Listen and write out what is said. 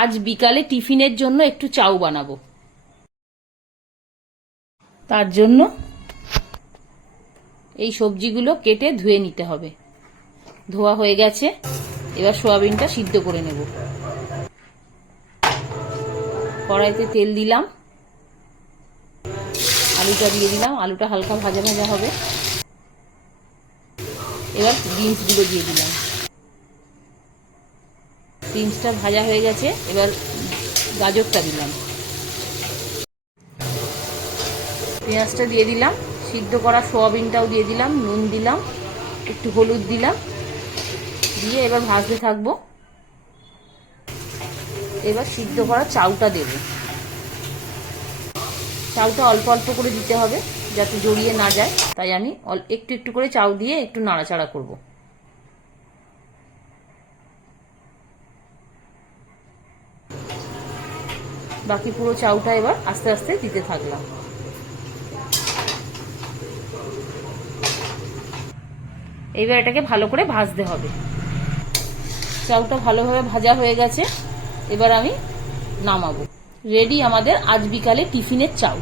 আজ বিকালে টিফিনের জন্য একটু চাউ বানাবো। তার জন্য এই সবজিগুলো কেটে ধুয়ে নিতে হবে। ধোয়া হয়ে গেছে, এবার সয়াবিনটা সিদ্ধ করে নেব। কড়াইতে তেল দিলাম, আলুটা দিয়ে দিলাম, আলুটা হালকা ভাজা ভাজা হবে। এবার বিনসগুলো দিয়ে দিলাম। বিনসটা ভাজা হয়ে গেছে, এবার গাজরটা দিলাম। পেঁয়াজটা দিয়ে দিলাম, সিদ্ধ করা সয়াবিনটাও দিয়ে দিলাম, নুন দিলাম, একটু হলুদ দিলাম, দিয়ে এবার ভাজতে থাকবো। এবার সিদ্ধ করা চাউটা দেব। চাউটা অল্প অল্প করে দিতে হবে যাতে জড়িয়ে না যায়, তাই আমি একটু একটু করে চাউ দিয়ে একটু নাড়াচাড়া করব। বাকি পুরো চাউটা এবার আস্তে আস্তে দিতে থাকলাম। এবার এটাকে ভালো করে ভাজতে হবে। চাউটা ভালোভাবে ভাজা হয়ে গেছে, এবার আমি নামাবো। রেডি আমাদের আজ বিকালে টিফিনের চাউ।